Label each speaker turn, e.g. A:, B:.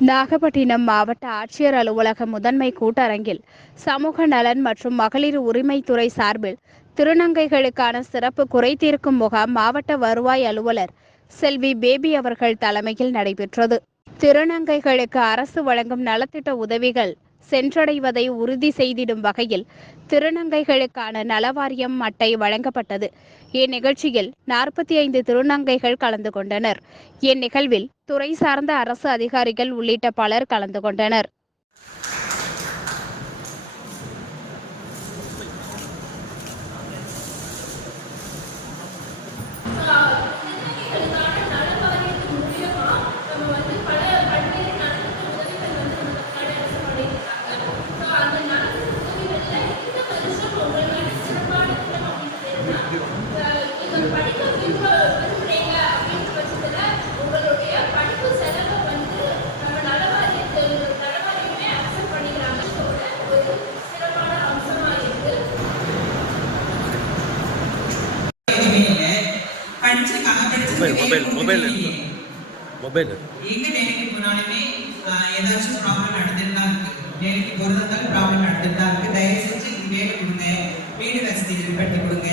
A: நாகப்பட்டினம் மாவட்ட ஆட்சியர் அலுவலக முதன்மை கூட்டரங்கில் சமூக நலன் மற்றும் மகளிர் உரிமைத்துறை சார்பில் திருநங்கைகளுக்கான சிறப்பு குறைதீர்க்கும் முகாம் மாவட்ட வருவாய் அலுவலர் செல்வி பேபி அவர்கள் தலைமையில் நடைபெற்றது. திருநங்கைகளுக்கு அரசு வழங்கும் நலத்திட்ட உதவிகள் சென்றடைவதை உறுதி செய்திடும் வகையில் திருநங்கைகளுக்கான நலவாரியம் அட்டை வழங்கப்பட்டது. இந்நிகழ்ச்சியில் நாற்பத்தி ஐந்து திருநங்கைகள் கலந்து கொண்டனர். இந்நிகழ்வில் துறை சார்ந்த அரசு அதிகாரிகள் உள்ளிட்ட பலர் கலந்து கொண்டனர்.
B: படிச்சிருக்காங்க
C: மொபைல்
B: படிச்சிருக்காங்க
C: மொபைல் மொபைல் மொபைல்
B: எங்க வேலைக்கு போனாலுமே ஏதாச்சும் ப்ராப்ளம் நடந்துட்டு தான் இருக்கு வேலைக்கு போறது இருந்தாலும் ப்ராப்ளம் நடந்துட்டு தான் இருக்கு தயவு செஞ்சு வேலை கொடுங்க வீடு வசதி ஏற்படுத்தி கொடுங்க